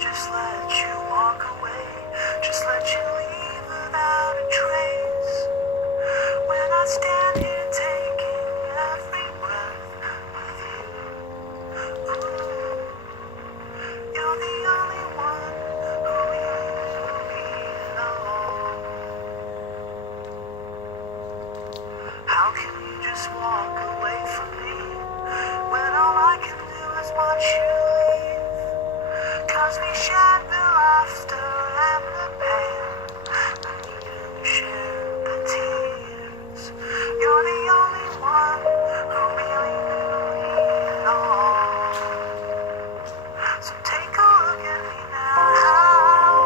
just let you walk away, just let you leave without a trace. When I stand here taking every breath with you, ooh, you're the only one who really knows. How can you just walk away from me when all I can do is watch you leave? 'Cause we shared the laughter and the pain, and even shared the tears. You're the only one who really knows. So take a look at me now.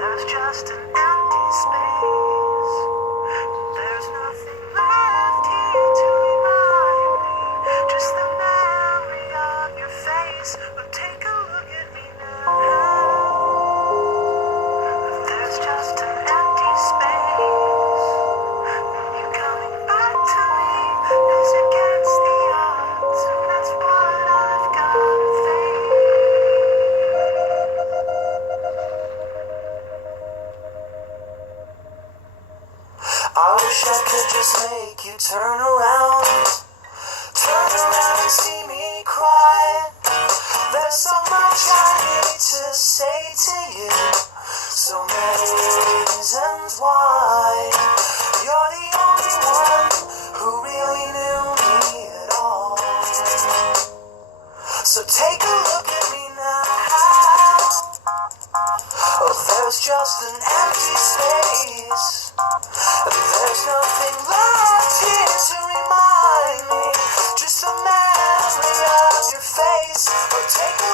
There's just an empty space. There's nothing left here to remind me, just the memory of your face. But take a look at me now. There's just an empty space. And you coming back to me is against the odds, and that's what I've gotta face. I wish I could just make you turn around and see me cry. There's so much I need to say to you, so many reasons why. You're the only one who really knew me at all. So take a look at me now. Oh, there's just an empty space. There's nothing left here to remind me, just the memory of your face. Oh, take a